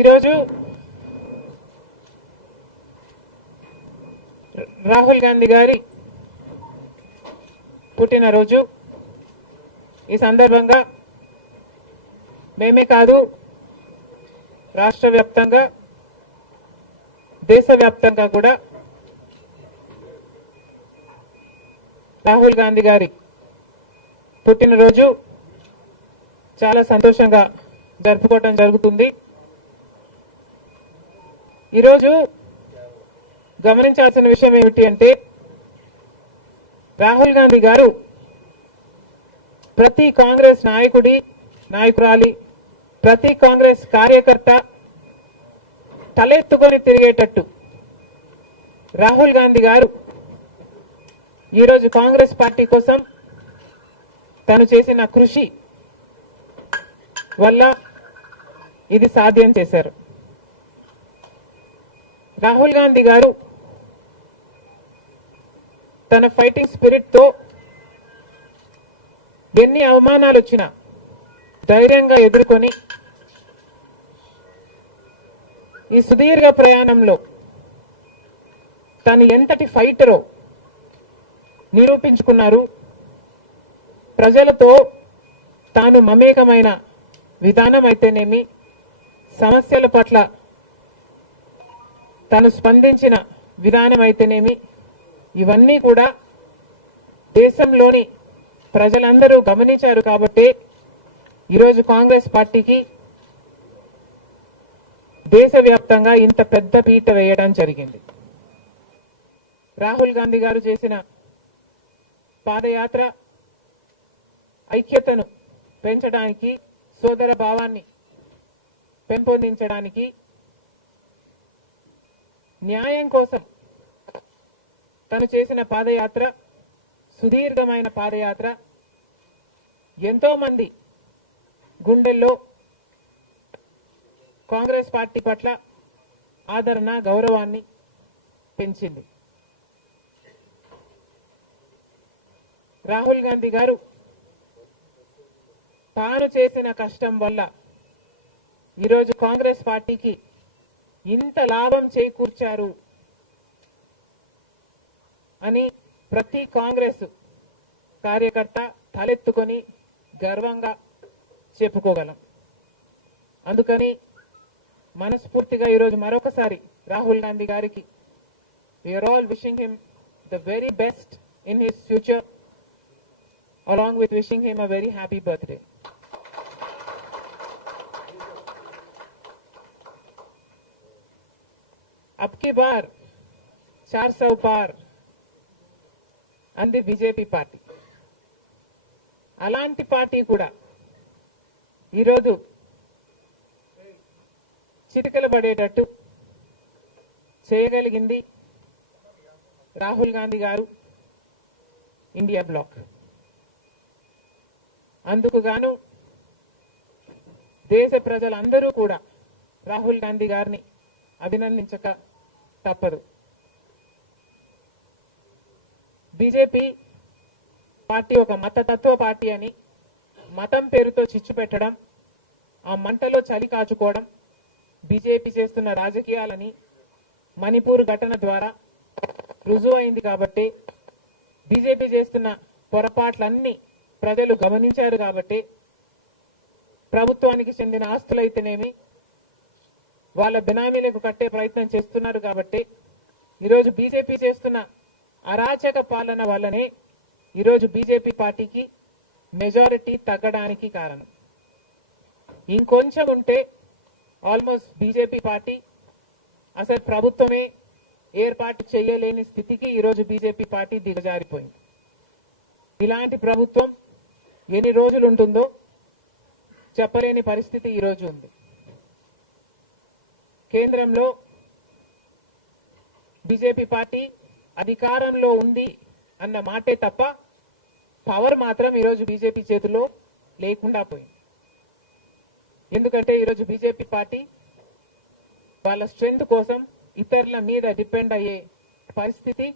ఈరోజు రాహుల్ గాంధీ గారి పుట్టినరోజు. ఈ సందర్భంగా మేమే కాదు, రాష్ట్ర వ్యాప్తంగా దేశవ్యాప్తంగా కూడా రాహుల్ గాంధీ గారి పుట్టినరోజు చాలా సంతోషంగా జరుపుకోవడం జరుగుతుంది. ఈరోజు గమనించాల్సిన విషయం ఏమిటి అంటే, రాహుల్ గాంధీ గారు ప్రతి కాంగ్రెస్ నాయకురాలి, ప్రతి కాంగ్రెస్ కార్యకర్త తలెత్తుకొని తిరిగేటట్టు రాహుల్ గాంధీ గారు ఈరోజు కాంగ్రెస్ పార్టీ కోసం తను చేసిన కృషి వల్ల ఇది సాధ్యం చేశారు. రాహుల్ గాంధీ గారు తన ఫైటింగ్ స్పిరిట్ తో ఎన్ని అవమానాలు వచ్చినా ధైర్యంగా ఎదుర్కొని ఈ సుదీర్ఘ ప్రయాణంలో తను ఎంతటి ఫైటరో నిరూపించుకున్నారు. ప్రజలతో తాను మమేకమైన విధానం అయితేనేమి, సమస్యల పట్ల తాను స్పందించిన విధానం అయితేనేమి, ఇవన్నీ కూడా దేశంలోని ప్రజలందరూ గమనించారు. కాబట్టి ఈరోజు కాంగ్రెస్ పార్టీకి దేశవ్యాప్తంగా ఇంత పెద్ద పీట వేయడం జరిగింది. రాహుల్ గాంధీ గారు చేసిన పాదయాత్ర ఐక్యతను పెంచడానికి, సోదర భావాన్ని పెంపొందించడానికి, న్యాయం కోసం తను చేసిన పాదయాత్ర, సుదీర్ఘమైన పాదయాత్ర ఎంతో మంది గుండెల్లో కాంగ్రెస్ పార్టీ పట్ల ఆదరణ, గౌరవాన్ని పెంచింది. రాహుల్ గాంధీ గారు తాను చేసిన కష్టం వల్ల ఈరోజు కాంగ్రెస్ పార్టీకి ఇంత లాభం చేకూర్చారు అని ప్రతి కాంగ్రెస్ కార్యకర్త తలెత్తుకొని గర్వంగా చెప్పుకోగలం. అందుకని మనస్ఫూర్తిగా ఈరోజు మరొకసారి రాహుల్ గాంధీ గారికి we are all wishing him the very best in his future, along with wishing him a very happy birthday. अब की बार 400 पार అంది బీజేపీ పార్టీ. అలాంటి పార్టీ కూడా ఈరోజు చిటికలు పడేటట్టు చేయగలిగింది రాహుల్ గాంధీ గారు, ఇండియా బ్లాక్. అందుకు గాను దేశ ప్రజలందరూ కూడా రాహుల్ గాంధీ గారిని అభినందించక తప్పదు. బీజేపీ పార్టీ ఒక మతతత్వ పార్టీ అని మతం పేరుతో చిచ్చు పెట్టడం, ఆ మంటలో చలి కాచుకోవడం బీజేపీ చేస్తున్న రాజకీయాలని మణిపూర్ ఘటన ద్వారా రుజువు అయింది. కాబట్టి బీజేపీ చేస్తున్న పొరపాట్లన్నీ ప్రజలు గమనించారు. కాబట్టి ప్రభుత్వానికి చెందిన ఆస్తులైతేనేమి వాళ్ళ బినామీలకు కట్టే ప్రయత్నం చేస్తున్నారు. కాబట్టి ఈరోజు బీజేపీ చేస్తున్న అరాచక పాలన వల్లనే ఈరోజు బీజేపీ పార్టీకి మెజారిటీ తగ్గడానికి కారణం. ఇంకొంచెం ఉంటే ఆల్మోస్ట్ బీజేపీ పార్టీ అసలు ప్రభుత్వమే ఏర్పాటు చేయలేని స్థితికి ఈరోజు బీజేపీ పార్టీ దిగజారిపోయింది. ఇలాంటి ప్రభుత్వం ఎన్ని రోజులు ఉంటుందో చెప్పలేని పరిస్థితి ఈరోజు ఉంది. కేంద్రంలో బీజేపీ పార్టీ అధికారంలో ఉంది అన్న మాటే తప్ప పవర్ మాత్రం ఈరోజు బీజేపీ చేతిలో లేకుండా పోయింది. ఎందుకంటే ఈరోజు బీజేపీ పార్టీ వాళ్ళ స్ట్రెంగ్త్ కోసం ఇతరుల మీద డిపెండ్ అయ్యే పరిస్థితి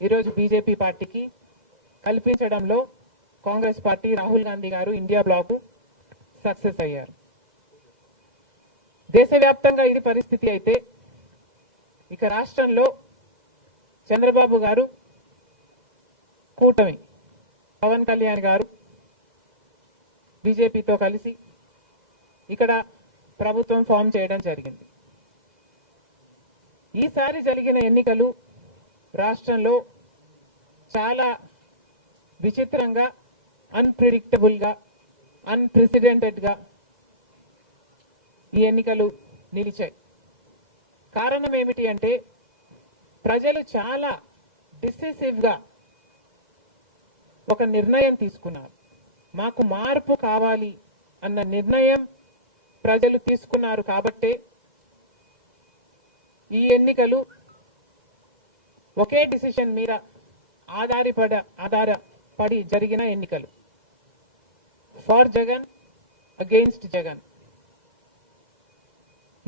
ఈరోజు బీజేపీ పార్టీకి కల్పించడంలో కాంగ్రెస్ పార్టీ, రాహుల్ గాంధీ గారు, ఇండియా బ్లాక్ సక్సెస్ అయ్యారు. దేశవ్యాప్తంగా ఇది పరిస్థితి అయితే ఇక రాష్ట్రంలో చంద్రబాబు గారు కూటమి పవన్ కళ్యాణ్ గారు బీజేపీతో కలిసి ఇక్కడ ప్రభుత్వం ఫామ్ చేయడం జరిగింది. ఈసారి జరిగిన ఎన్నికలు రాష్ట్రంలో చాలా విచిత్రంగా, అన్ప్రిడిక్టబుల్ గా, అన్ప్రెసిడెంటెడ్ గా ఈ ఎన్నికలు నిలిచాయి. కారణం ఏమిటి అంటే ప్రజలు చాలా డిసిసివ్ గా ఒక నిర్ణయం తీసుకున్నారు. మాకు మార్పు కావాలి అన్న నిర్ణయం ప్రజలు తీసుకున్నారు కాబట్టే ఈ ఎన్నికలు ఒకే డిసిషన్ మీద ఆధారపడి జరిగిన ఎన్నికలు. For Jagan, against Jagan.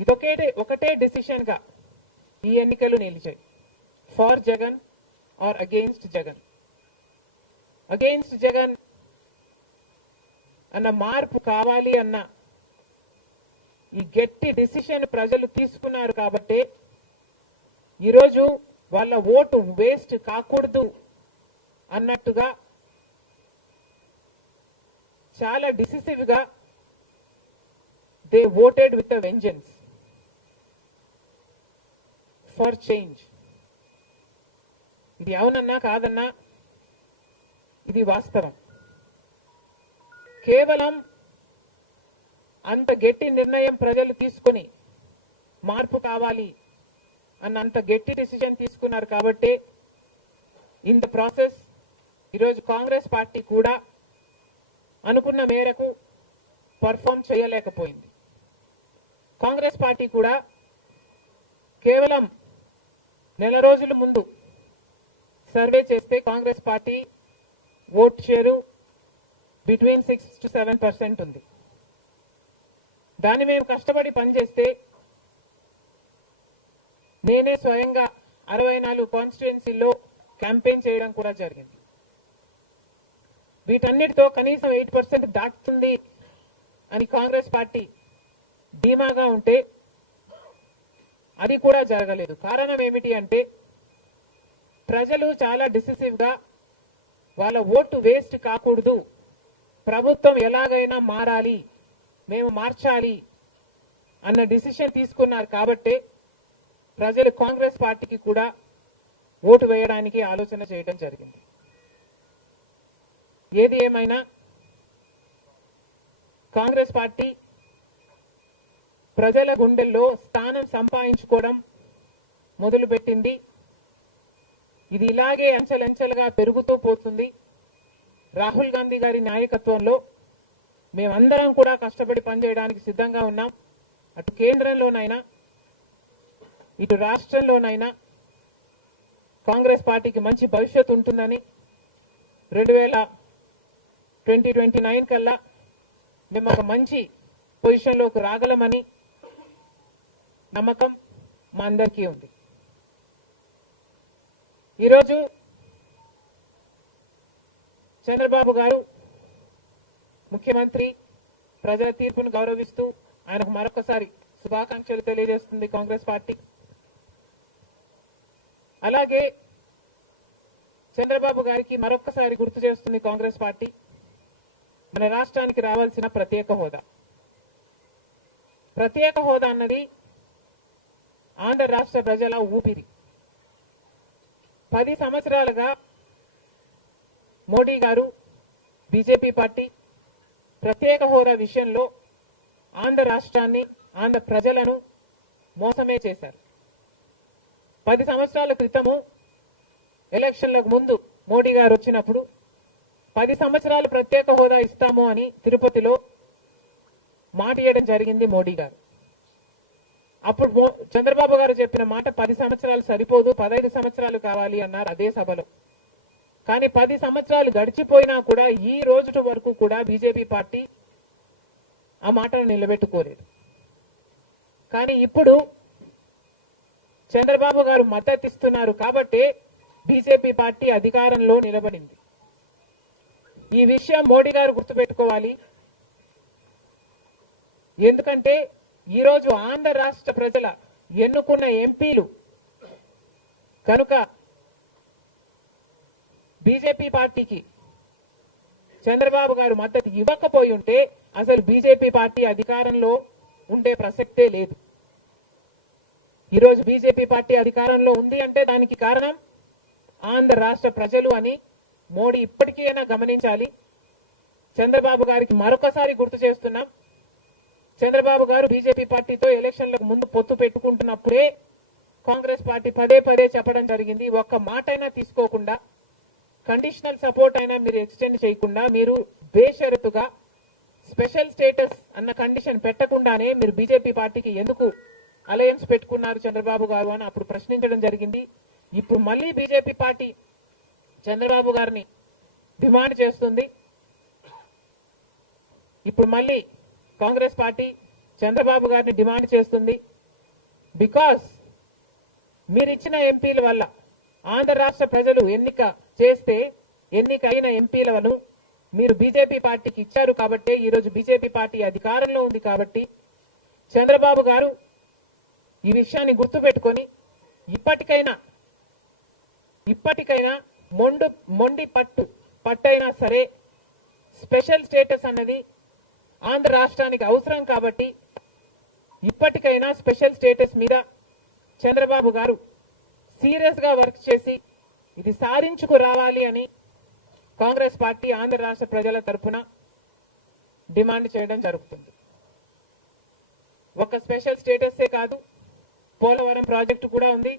ఇది ఒకటే డిసిషన్ గా ఈ ఎన్నికలు నిలిచాయి. For Jagan or against Jagan. Against Jagan అన్న మార్పు కావాలి అన్న ఈ గట్టి డిసిషన్ ప్రజలు తీసుకున్నారు కాబట్టి ఈరోజు వాళ్ళ ఓటు వేస్ట్ కాకూడదు అన్నట్టుగా చాలా డిసిసివ్ గా they voted with a vengeance for change. ఇది అవునన్నా కాదన్నా ఇది వాస్తవం. కేవలం అంత గట్టి నిర్ణయం ప్రజలు తీసుకుని మార్పు కావాలి అన్న అంత గట్టి డిసిజన్ తీసుకున్నారు కాబట్టి ఇన్ ద ప్రాసెస్ ఈరోజు కాంగ్రెస్ పార్టీ కూడా అనుకున్న మేరకు పర్ఫామ్ చేయలేకపోయింది. కాంగ్రెస్ పార్టీ కూడా కేవలం నెల రోజుల ముందు సర్వే చేస్తే Congress party vote share between 6 to 7% ఉంది. దాన్ని మేము కష్టపడి పనిచేస్తే నేనే స్వయంగా 64 కాన్స్టిట్యుయెన్సీల్లో క్యాంపెయిన్ చేయడం కూడా జరిగింది. వీటన్నిటితో కనీసం 8% దాటుతుంది అని కాంగ్రెస్ పార్టీ ధీమాగా ఉంటే అది కూడా జరగలేదు. కారణం ఏమిటి అంటే ప్రజలు చాలా డిసిసివ్ గా వాళ్ళ ఓటు వేస్ట్ కాకూడదు, ప్రభుత్వం ఎలాగైనా మారాలి, మేము మార్చాలి అన్న డిసిషన్ తీసుకున్నారు కాబట్టి ప్రజలు కాంగ్రెస్ పార్టీకి కూడా ఓటు వేయడానికి ఆలోచన చేయడం జరిగింది. ఏది ఏమైనా కాంగ్రెస్ పార్టీ ప్రజల గుండెల్లో స్థానం సంపాదించుకోవడం మొదలుపెట్టింది. ఇది ఇలాగే అంచెలంచెలుగా పెరుగుతూ పోతుంది. రాహుల్ గాంధీ గారి నాయకత్వంలో మేమందరం కూడా కష్టపడి పనిచేయడానికి సిద్ధంగా ఉన్నాం. అటు కేంద్రంలోనైనా ఇటు రాష్ట్రంలోనైనా కాంగ్రెస్ పార్టీకి మంచి భవిష్యత్తు ఉంటుందని 2029 కల్లా మేము ఒక మంచి పొజిషన్లోకి రాగలమని నమ్మకం మా అందరికీ ఉంది. ఈరోజు చంద్రబాబు గారు ముఖ్యమంత్రి ప్రజల తీర్పును గౌరవిస్తూ ఆయనకు మరొకసారి శుభాకాంక్షలు తెలియజేస్తుంది కాంగ్రెస్ పార్టీ. అలాగే చంద్రబాబు గారికి మరొకసారి గుర్తు చేస్తుంది కాంగ్రెస్ పార్టీ మన రాష్ట్రానికి రావాల్సిన ప్రత్యేక హోదా. ప్రత్యేక హోదా అన్నది ఆంధ్ర రాష్ట్ర ప్రజల ఊపిరి. 10 సంవత్సరాలుగా మోడీ గారు, బీజేపీ పార్టీ ప్రత్యేక హోదా విషయంలో ఆంధ్ర రాష్ట్రాన్ని, ఆంధ్ర ప్రజలను మోసమే చేశారు. 10 సంవత్సరాల క్రితము ఎలక్షన్లకు ముందు మోడీ గారు వచ్చినప్పుడు 10 సంవత్సరాలు ప్రత్యేక హోదా ఇస్తాము అని తిరుపతిలో మాట ఇవ్వడం జరిగింది మోడీ గారు. అప్పుడు చంద్రబాబు గారు చెప్పిన మాట 10 సంవత్సరాలు సరిపోదు, 15 సంవత్సరాలు కావాలి అన్నారు అదే సభలో. కానీ 10 సంవత్సరాలు గడిచిపోయినా కూడా ఈ రోజు వరకు కూడా బీజేపీ పార్టీ ఆ మాటను నిలబెట్టుకోలేదు. కానీ ఇప్పుడు చంద్రబాబు గారు మద్దతు ఇస్తున్నారు కాబట్టి బీజేపీ పార్టీ అధికారంలో నిలబడింది. ఈ విషయం మోడీ గారు గుర్తుపెట్టుకోవాలి. ఎందుకంటే ఈరోజు ఆంధ్ర రాష్ట్ర ప్రజల ఎన్నుకున్న ఎంపీలు కనుక బీజేపీ పార్టీకి చంద్రబాబు గారు మద్దతు ఇవ్వకపోయి ఉంటే అసలు బీజేపీ పార్టీ అధికారంలో ఉండే ప్రసక్తే లేదు. ఈరోజు బీజేపీ పార్టీ అధికారంలో ఉంది అంటే దానికి కారణం ఆంధ్ర రాష్ట్ర ప్రజలు అని మోడీ ఇప్పటికైనా గమనించాలి. చంద్రబాబు గారికి మరొకసారి గుర్తు చేస్తున్నాం, చంద్రబాబు గారు బీజేపీ పార్టీతో ఎలక్షన్లకు ముందు పొత్తు పెట్టుకుంటున్నప్పుడే కాంగ్రెస్ పార్టీ పదే పదే చెప్పడం జరిగింది, ఒక్క మాట అయినా తీసుకోకుండా, కండిషనల్ సపోర్ట్ అయినా మీరు ఎక్స్టెండ్ చేయకుండా, మీరు బేషరతుగా స్పెషల్ స్టేటస్ అన్న కండిషన్ పెట్టకుండానే మీరు బీజేపీ పార్టీకి ఎందుకు అలయన్స్ పెట్టుకున్నారు చంద్రబాబు గారు అని అప్పుడు ప్రశ్నించడం జరిగింది. ఇప్పుడు మళ్ళీ బీజేపీ పార్టీ చంద్రబాబు గారిని డిమాండ్ చేస్తుంది. ఇప్పుడు మళ్ళీ కాంగ్రెస్ పార్టీ చంద్రబాబు గారిని డిమాండ్ చేస్తుంది. బికాస్ మీరిచ్చిన ఎంపీల వల్ల ఆంధ్ర రాష్ట్ర ప్రజలు ఎన్నికైన ఎంపీలను మీరు బీజేపీ పార్టీకి ఇచ్చారు కాబట్టి, ఈరోజు బీజేపీ పార్టీ అధికారంలో ఉంది కాబట్టి చంద్రబాబు గారు ఈ విషయాన్ని గుర్తుపెట్టుకొని ఇప్పటికైనా మొండి పట్టైనా సరే స్పెషల్ స్టేటస్ అన్నది ఆంధ్ర రాష్ట్రానికి అవసరం కాబట్టి ఇప్పటికైనా స్పెషల్ స్టేటస్ మీద చంద్రబాబు గారు సీరియస్ గా వర్క్ చేసి ఇది సాధించుకు రావాలి అని కాంగ్రెస్ పార్టీ ఆంధ్ర రాష్ట్ర ప్రజల తరఫున డిమాండ్ చేయడం జరుగుతుంది. ఒక స్పెషల్ స్టేటసే కాదు, పోలవరం ప్రాజెక్టు కూడా ఉంది.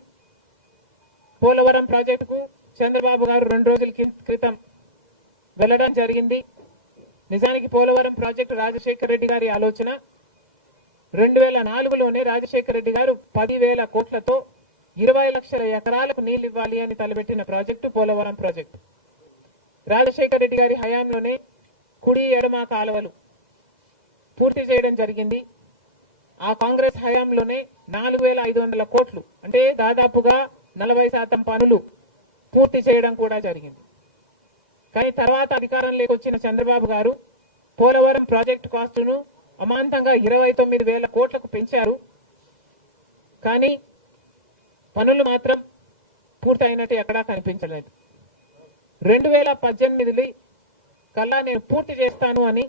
పోలవరం ప్రాజెక్టుకు చంద్రబాబు గారు 2 రోజుల క్రితం వెళ్లడం జరిగింది. నిజానికి పోలవరం ప్రాజెక్టు రాజశేఖర రెడ్డి గారి ఆలోచన. 2004లోనే రాజశేఖర రెడ్డి గారు 10,000 కోట్లతో 20 లక్షల ఎకరాలకు నీళ్లు ఇవ్వాలి అని తలపెట్టిన ప్రాజెక్టు పోలవరం ప్రాజెక్టు. రాజశేఖర రెడ్డి గారి హయాంలోనే కుడి ఎడమ కాలువలు పూర్తి చేయడం జరిగింది. ఆ కాంగ్రెస్ హయాంలోనే 4,500 కోట్లు అంటే దాదాపుగా 40% పనులు పూర్తి చేయడం కూడా జరిగింది. కానీ తర్వాత అధికారంలోకి వచ్చిన చంద్రబాబు గారు పోలవరం ప్రాజెక్టు కాస్టును అమాంతంగా 29,000 కోట్లకు పెంచారు. కానీ పనులు మాత్రం పూర్తయినట్టు ఎక్కడా కనిపించలేదు. 2018 కల్లా నేను పూర్తి చేస్తాను అని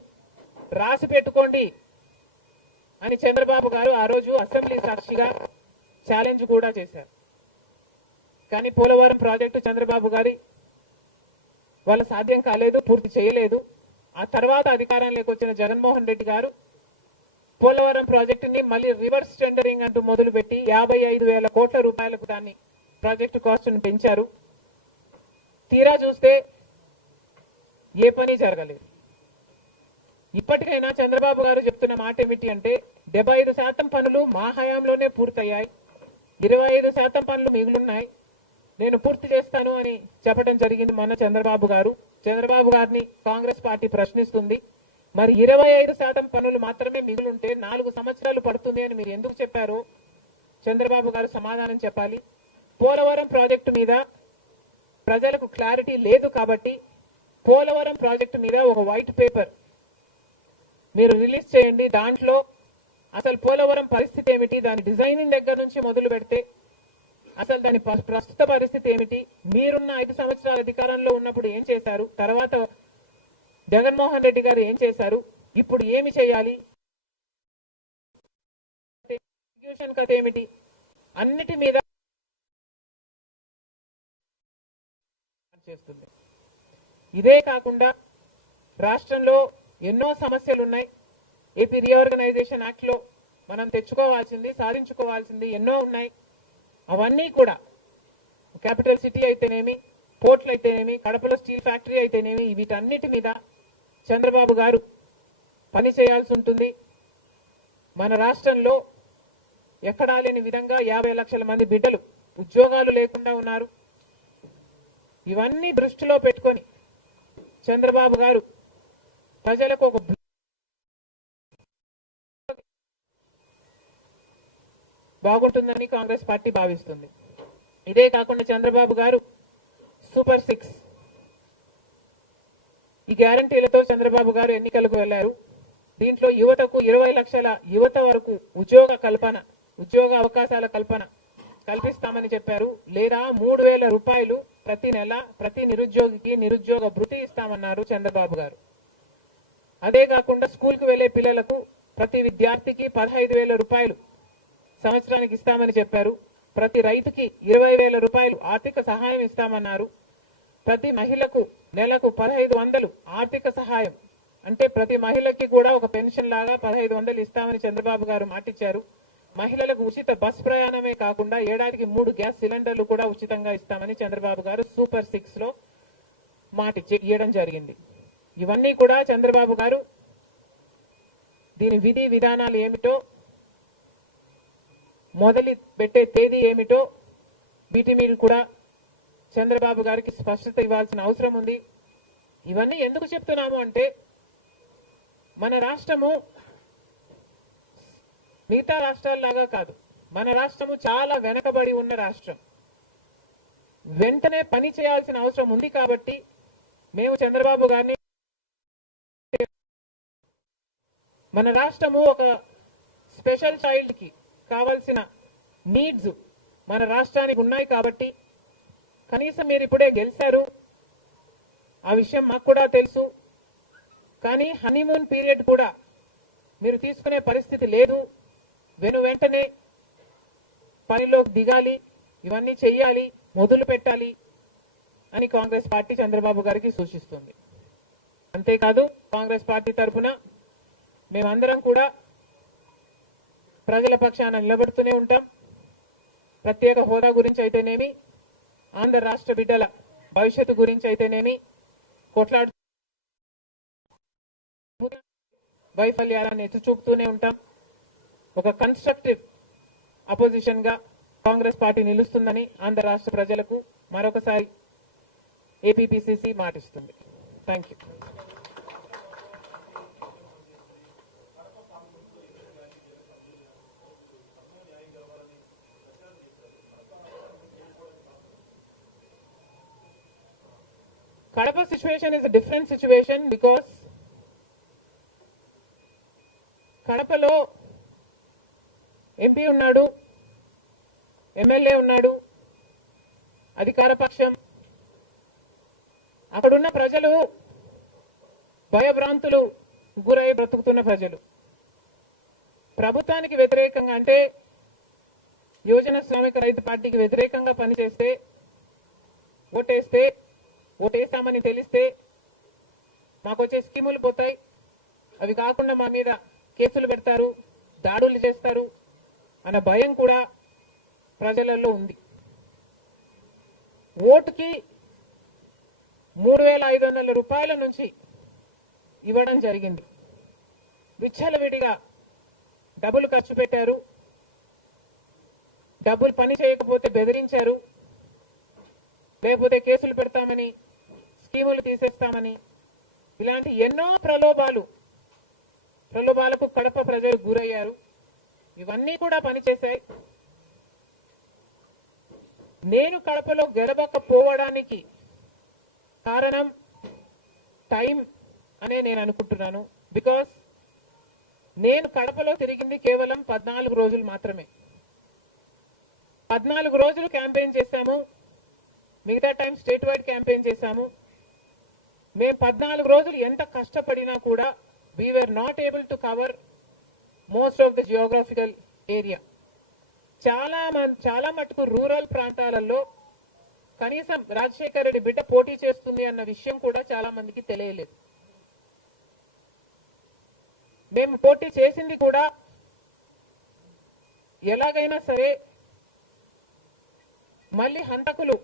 రాసి పెట్టుకోండి అని చంద్రబాబు గారు ఆ రోజు అసెంబ్లీ సాక్షిగా ఛాలెంజ్ కూడా చేశారు. కానీ పోలవరం ప్రాజెక్టు చంద్రబాబు గారి వాళ్ళ సాధ్యం కాలేదు, పూర్తి చేయలేదు. ఆ తర్వాత అధికారంలోకి వచ్చిన జగన్మోహన్ రెడ్డి గారు పోలవరం ప్రాజెక్టుని మళ్ళీ రివర్స్ టెండరింగ్ అంటూ మొదలుపెట్టి 55,000 కోట్ల రూపాయలకు దాన్ని ప్రాజెక్టు కాస్టును పెంచారు. తీరా చూస్తే ఏ పని జరగలేదు. ఇప్పటికైనా చంద్రబాబు గారు చెప్తున్న మాట ఏమిటి అంటే 75% పనులు మా హయాంలోనే పూర్తయ్యాయి, 25% పనులు మిగులున్నాయి, నేను పూర్తి చేస్తాను అని చెప్పడం జరిగింది మొన్న చంద్రబాబు గారు. చంద్రబాబు గారిని కాంగ్రెస్ పార్టీ ప్రశ్నిస్తుంది, మరి 25% పనులు మాత్రమే మిగులుంటే 4 సంవత్సరాలు పడుతుంది అని మీరు ఎందుకు చెప్పారో చంద్రబాబు గారు సమాధానం చెప్పాలి. పోలవరం ప్రాజెక్టు మీద ప్రజలకు క్లారిటీ లేదు కాబట్టి పోలవరం ప్రాజెక్టు మీద ఒక వైట్ పేపర్ మీరు రిలీజ్ చేయండి. దాంట్లో అసలు పోలవరం పరిస్థితి ఏమిటి, దాని డిజైనింగ్ దగ్గర నుంచి మొదలు పెడితే అసలు దాని ప్రస్తుత పరిస్థితి ఏమిటి, మీరున్న 5 సంవత్సరాల అధికారంలో ఉన్నప్పుడు ఏం చేశారు, తర్వాత జగన్మోహన్ రెడ్డి గారు ఏం చేశారు, ఇప్పుడు ఏమి చేయాలి, ఎగ్జిక్యూషన్ కథ ఏమిటి, అన్నిటి మీద చేస్తుంది. ఇదే కాకుండా రాష్ట్రంలో ఎన్నో సమస్యలు ఉన్నాయి. ఏపీ రీఆర్గనైజేషన్ యాక్ట్ లో మనం తెచ్చుకోవాల్సింది, సాధించుకోవాల్సింది ఎన్నో ఉన్నాయి. అవన్నీ కూడా క్యాపిటల్ సిటీ అయితేనేమి, పోర్ట్లు అయితేనేమి, కడపలో స్టీల్ ఫ్యాక్టరీ అయితేనేమి, వీటన్నిటి మీద చంద్రబాబు గారు పని చేయాల్సి ఉంటుంది. మన రాష్ట్రంలో ఎక్కడా లేని విధంగా 50 లక్షల మంది బిడ్డలు ఉద్యోగాలు లేకుండా ఉన్నారు. ఇవన్నీ దృష్టిలో పెట్టుకొని చంద్రబాబు గారు ప్రజలకు ఒక బాగుంటుందని కాంగ్రెస్ పార్టీ భావిస్తుంది. ఇదే కాకుండా చంద్రబాబు గారు సూపర్ 6 ఈ గ్యారంటీలతో చంద్రబాబు గారు ఎన్నికలకు వెళ్లారు. దీంట్లో యువతకు 20 లక్షల యువత వరకు ఉద్యోగ అవకాశాల కల్పన కల్పిస్తామని చెప్పారు. లేదా 3,000 రూపాయలు ప్రతి నెల ప్రతి నిరుద్యోగికి నిరుద్యోగ భృతి ఇస్తామన్నారు చంద్రబాబు గారు. అదే కాకుండా స్కూల్కు వెళ్లే పిల్లలకు ప్రతి విద్యార్థికి 15,000 రూపాయలు సంవత్సరానికి ఇస్తామని చెప్పారు. ప్రతి రైతుకి 20,000 రూపాయలు ఆర్థిక సహాయం ఇస్తామన్నారు. ప్రతి మహిళకు నెలకు 1,500 ఆర్థిక సహాయం, అంటే ప్రతి మహిళకి కూడా ఒక పెన్షన్ లాగా 1,500 ఇస్తామని చంద్రబాబు గారు మాటిచ్చారు. మహిళలకు ఉచిత బస్ ప్రయాణమే కాకుండా ఏడాదికి 3 గ్యాస్ సిలిండర్లు కూడా ఉచితంగా ఇస్తామని చంద్రబాబు గారు సూపర్ 6 లో ఇవ్వడం జరిగింది. ఇవన్నీ కూడా చంద్రబాబు గారు దీని విధి విధానాలు ఏమిటో, మొదలు పెట్టే తేదీ ఏమిటో వీటి మీద కూడా చంద్రబాబు గారికి స్పష్టత ఇవ్వాల్సిన అవసరం ఉంది. ఇవన్నీ ఎందుకు చెప్తున్నాము అంటే మన రాష్ట్రము మిగతా రాష్ట్రాల్లాగా కాదు. మన రాష్ట్రము చాలా వెనకబడి ఉన్న రాష్ట్రం. వెంటనే పని చేయాల్సిన అవసరం ఉంది కాబట్టి మేము చంద్రబాబు గారిని, మన రాష్ట్రము ఒక స్పెషల్ చైల్డ్ కి కావాల్సిన నీడ్స్ మన రాష్ట్రానికి ఉన్నాయి కాబట్టి కనీసం మీరు ఇప్పుడే గెలిచారు, ఆ విషయం మాకు కూడా తెలుసు. కానీ హనీమూన్ పీరియడ్ కూడా మీరు తీసుకునే పరిస్థితి లేదు. వెంటనే పనిలోకి దిగాలి, ఇవన్నీ చెయ్యాలి, మొదలు పెట్టాలి అని కాంగ్రెస్ పార్టీ చంద్రబాబు గారికి సూచిస్తుంది. అంతేకాదు కాంగ్రెస్ పార్టీ తరఫున మేమందరం కూడా ప్రజల పక్షాన నిలబడుతూనే ఉంటాం. ప్రత్యేక హోదా గురించి అయితేనేమి, ఆంధ్ర రాష్ట్ర బిడ్డల భవిష్యత్తు గురించి అయితేనేమి కొట్లాడు వైఫల్యాలను ఎత్తి చూపుతూనే ఉంటాం. ఒక కన్స్ట్రక్టివ్ అపోజిషన్ గా కాంగ్రెస్ పార్టీ నిలుస్తుందని ఆంధ్ర రాష్ట్ర ప్రజలకు మరొకసారి ఏపీపీసీసీ మాటిస్తుంది. Thank you. Kadapa situation is a different situation because కడపలో ఎంపీ ఉన్నాడు, ఎమ్మెల్యే ఉన్నాడు, అధికార పక్షం. అక్కడున్న ప్రజలు భయభ్రాంతులు గురై బ్రతుకుతున్న ప్రజలు. ప్రభుత్వానికి వ్యతిరేకంగా అంటే యువజన శ్రామిక రైతు పార్టీకి వ్యతిరేకంగా పనిచేస్తే, ఓటేస్తామని తెలిస్తే మాకొచ్చే స్కీములు పోతాయి, అవి కాకుండా మా మీద కేసులు పెడతారు, దాడులు చేస్తారు అన్న భయం కూడా ప్రజలలో ఉంది. ఓటుకి 3,500 రూపాయల నుంచి ఇవ్వడం జరిగింది. విచ్చలవిడిగా డబ్బులు ఖర్చు పెట్టారు, డబ్బులు పని చేయకపోతే బెదిరించారు, లేకపోతే కేసులు పెడతామని, స్కీములు తీసేస్తామని, ఇలాంటి ఎన్నో ప్రలోభాలకు కడప ప్రజలు గురయ్యారు. ఇవన్నీ కూడా పనిచేశాయి. నేను కడపలో గెలవకపోవడానికి కారణం టైం అనే నేను అనుకుంటున్నాను. బికాస్ నేను కడపలో తిరిగింది కేవలం 14 రోజులు మాత్రమే. 14 రోజులు క్యాంపెయిన్ చేశాము, మిగతా టైం స్టేట్ వైడ్ క్యాంపెయిన్ చేశాము. మేము 14 రోజులు ఎంత కష్టపడినా కూడా we were not able to cover most of the geographical area. చాలా మటుకు రూరల్ ప్రాంతాలలో కనీసం రాజశేఖర రెడ్డి బిడ్డ పోటీ చేస్తుంది అన్న విషయం కూడా చాలా మందికి తెలియలేదు. మేము పోటీ చేసింది కూడా ఎలాగైనా సరే మళ్ళీ హంతకులు,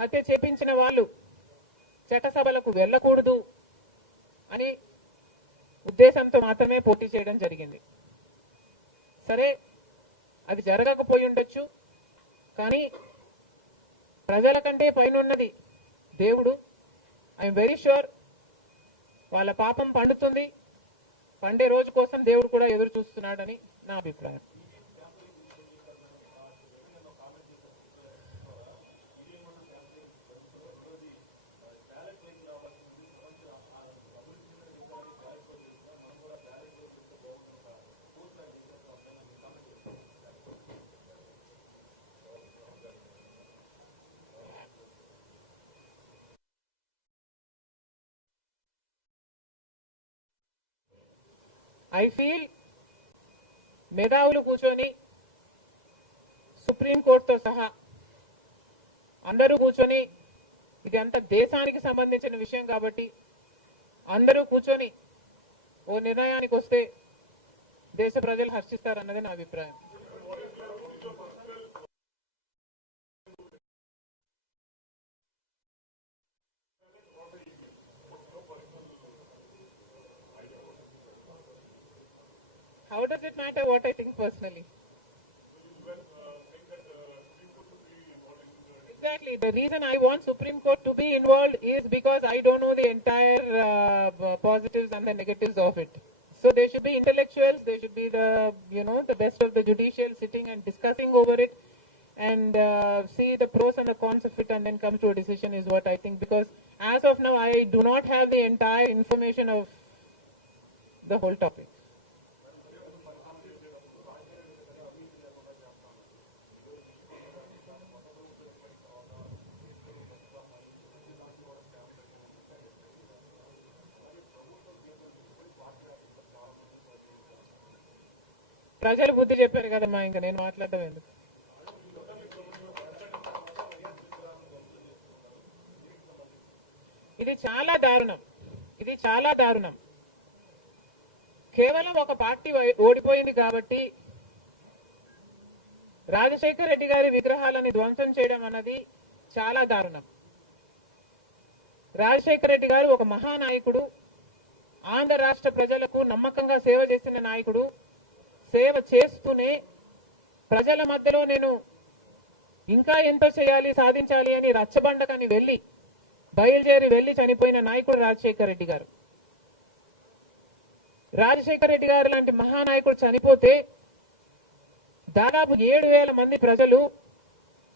హత్య చేపించిన వాళ్ళు చట్టసభలకు వెళ్ళకూడదు అని ఉద్దేశంతో మాత్రమే పోటీ చేయడం జరిగింది. సరే, అది జరగకపోయి ఉండొచ్చు, కానీ ప్రజల కంటే పైనున్నది దేవుడు. ఐఎమ్ వెరీ ష్యూర్ వాళ్ళ పాపం పండుతుంది, పండే రోజు కోసం దేవుడు కూడా ఎదురు చూస్తున్నాడని నా అభిప్రాయం. ఐ ఫీల్ మేధావులు కూర్చొని సుప్రీంకోర్టుతో సహా అందరూ కూర్చొని, ఇది అంత దేశానికి సంబంధించిన విషయం కాబట్టి అందరూ కూర్చొని ఓ నిర్ణయానికి వస్తే దేశ ప్రజలు హర్షిస్తారన్నది నా అభిప్రాయం. How does it matter what I think personally? Exactly. The reason I want Supreme Court to be involved is because I don't know the entire positives and the negatives of it. So there should be intellectuals, there should be the best of the judicial sitting and discussing over it and see the pros and the cons of it and then come to a decision is what I think. Because as of now, I do not have the entire information of the whole topic. ప్రజలు బుద్ధి చెప్పారు కదమ్మా, ఇంకా నేను మాట్లాడడం ఎందుకు. ఇది చాలా దారుణం, ఇది చాలా దారుణం. కేవలం ఒక పార్టీ ఓడిపోయింది కాబట్టి రాజశేఖర్ రెడ్డి గారి విగ్రహాలని ధ్వంసం చేయడం అన్నది చాలా దారుణం. రాజశేఖర్ రెడ్డి గారు ఒక మహానాయకుడు, ఆంధ్ర రాష్ట్ర ప్రజలకు నమ్మకంగా సేవ చేసిన నాయకుడు. సేవ చేస్తూనే ప్రజల మధ్యలో నేను ఇంకా ఎంతో చేయాలి, సాధించాలి అని రచ్చబండకని బయలుదేరి వెళ్లి చనిపోయిన నాయకుడు రాజశేఖర్ రెడ్డి గారు. రాజశేఖర్ రెడ్డి గారు లాంటి మహానాయకుడు చనిపోతే దాదాపు 7,000 మంది ప్రజలు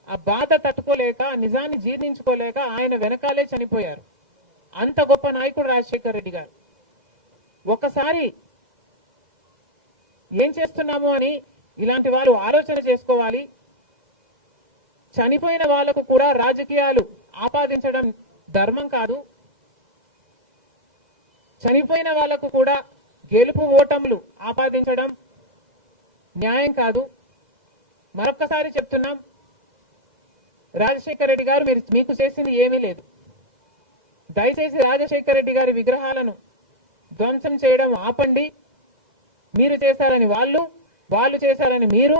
ఆ బాధ తట్టుకోలేక, నిజాన్ని జీర్ణించుకోలేక ఆయన వెనకాలే చనిపోయారు. అంత గొప్ప నాయకుడు రాజశేఖర్ రెడ్డి గారు. ఒకసారి ఏం చేస్తున్నాము అని ఇలాంటి వాళ్ళు ఆలోచన చేసుకోవాలి. చనిపోయిన వాళ్లకు కూడా రాజకీయాలు ఆపాదించడం ధర్మం కాదు. చనిపోయిన వాళ్లకు కూడా గెలుపు ఓటములు ఆపాదించడం న్యాయం కాదు. మరొక్కసారి చెప్తున్నాం, రాజశేఖర్ రెడ్డి గారు మీకు చేసింది ఏమీ లేదు. దయచేసి రాజశేఖర్ రెడ్డి గారి విగ్రహాలను ధ్వంసం చేయడం ఆపండి. మీరు చేశారని వాళ్ళు చేశారని మీరు,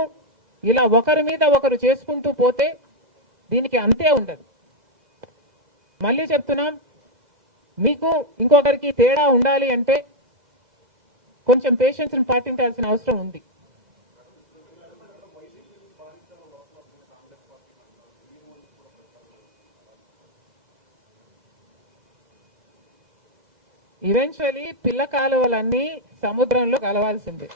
ఇలా ఒకరి మీద ఒకరు చేసుకుంటూ పోతే దీనికి అంతే ఉండదు. మళ్ళీ చెప్తున్నాం, మీకు ఇంకొకరికి తేడా ఉండాలి అంటే కొంచెం పేషెన్స్ పాటించాల్సిన అవసరం ఉంది. ఈవెన్చువలీ పిల్ల కాలువలన్నీ సముద్రంలో కలవాల్సిందే.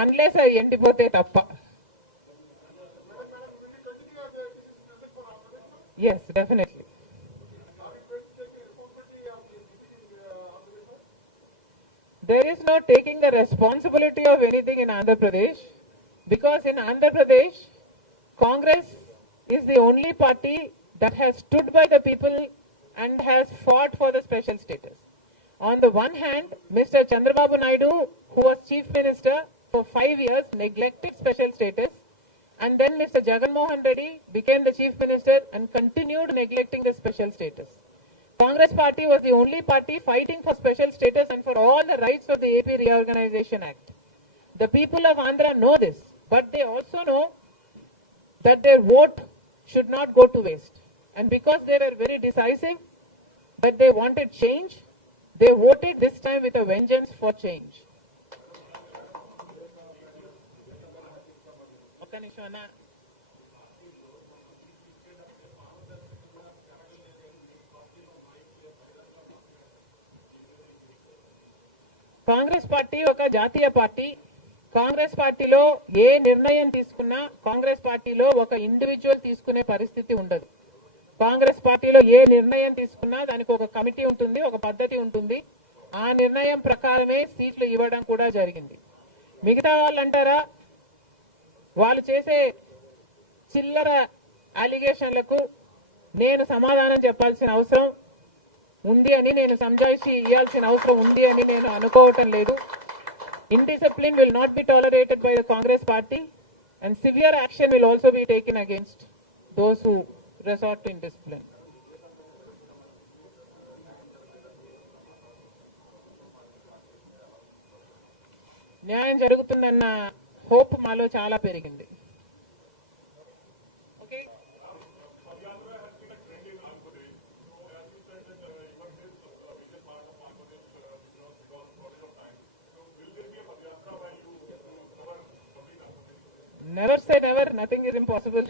అన్లెస్ అది ఎండిపోతే తప్ప. Yes, definitely. There is no taking the responsibility of anything in Andhra Pradesh, because in Andhra Pradesh, Congress is the only party that has stood by the people and has fought for the special status. On the one hand, Mr. Chandrababu Naidu, who was Chief Minister for 5 years, neglected special status, and then Mr. Jagan Mohan Reddy became the Chief Minister and continued neglecting the special status. Congress party was the only party fighting for special status and for all the rights of the AP Reorganization Act. The people of Andhra know this, but they also know that their vote should not go to waste. And because they were very decisive, that they wanted change, they voted this time with a vengeance for change. Congress party ఒక జాతీయ party. Congress పార్టీలో ఏ నిర్ణయం తీసుకున్నా కాంగ్రెస్ పార్టీలో ఒక individual తీసుకునే పరిస్థితి ఉండదు. కాంగ్రెస్ పార్టీలో ఏ నిర్ణయం తీసుకున్నా దానికి ఒక కమిటీ ఉంటుంది, ఒక పద్ధతి ఉంటుంది. ఆ నిర్ణయం ప్రకారమే సీట్లు ఇవ్వడం కూడా జరిగింది. మిగతా వాళ్ళు అంటారా, వాళ్ళు చేసే చిల్లర అలిగేషన్లకు నేను సమాధానం చెప్పాల్సిన అవసరం ఉంది అని, నేను సంజాయిషి ఇవ్వాల్సిన అవసరం ఉంది అని నేను అనుకోవటం లేదు. Indiscipline will not be tolerated by the Congress party and severe action will also be taken against those who resort to indiscipline. న్యాయం జరుగుతుందన్న హోప్ మాలో చాలా పెరిగింది. Never say never, nothing is impossible.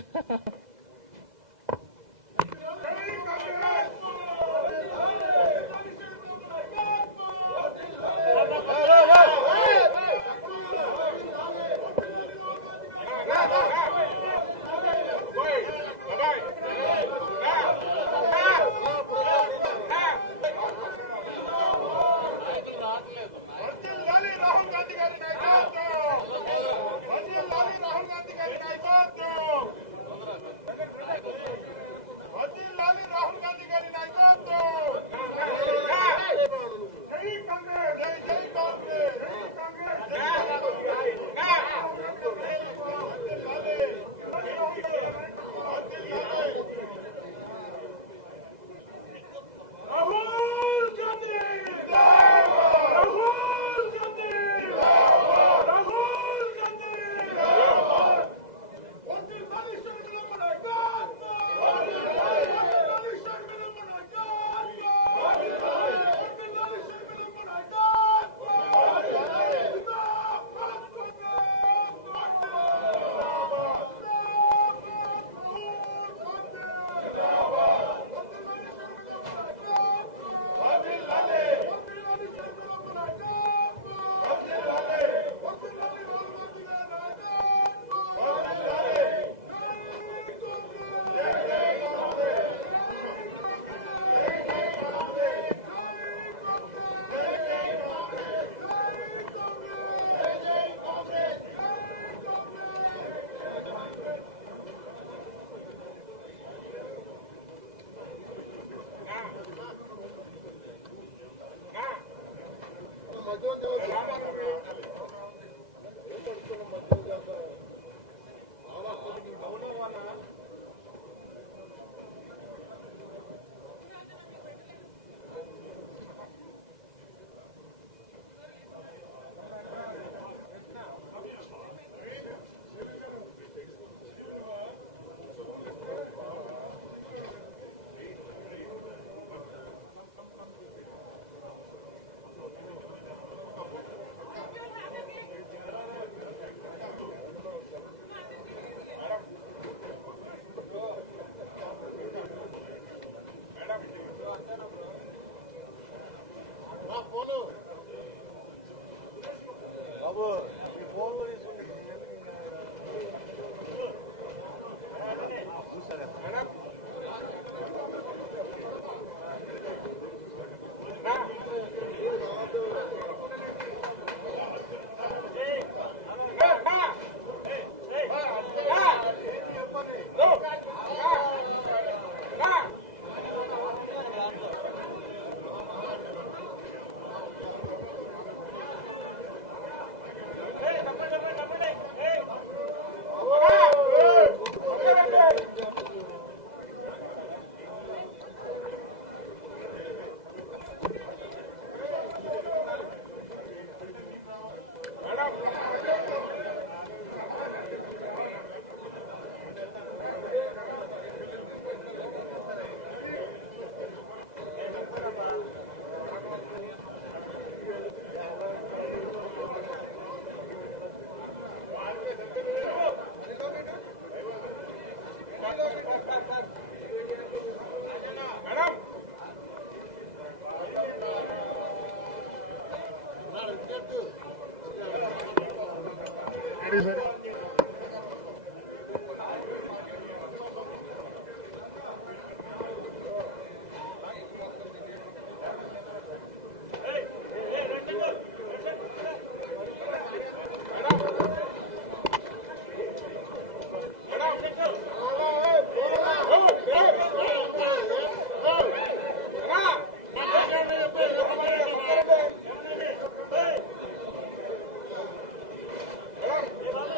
Ready,